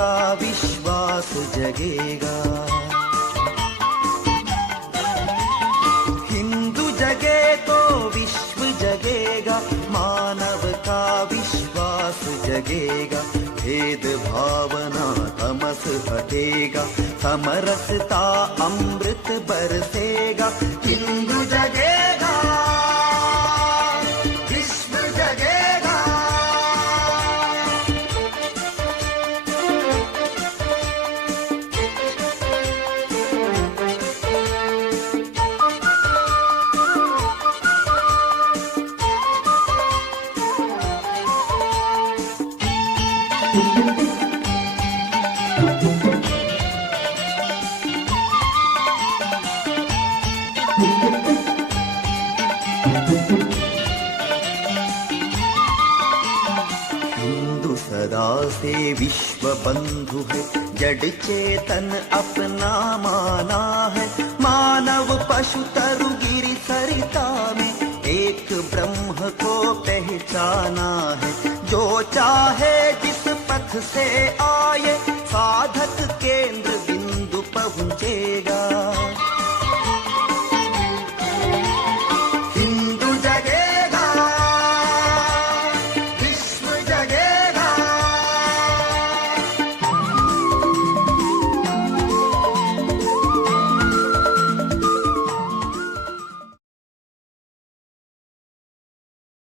का विश्वास जगेगा। हिंदू जगे तो विश्व जगेगा, मानव का विश्वास जगेगा। भेद भावना तमस हटेगा, समरसता अमृत बरसेगा। हिंदू जगेगा, विश्व जगेगा। हिंदू सदा से विश्व बंधु है, जड़ चेतन अपना माना है। मानव पशु तरु गिरि सरिता में एक ब्रह्म को पहचाना है। जो चाहे जिस पथ से आए, साधक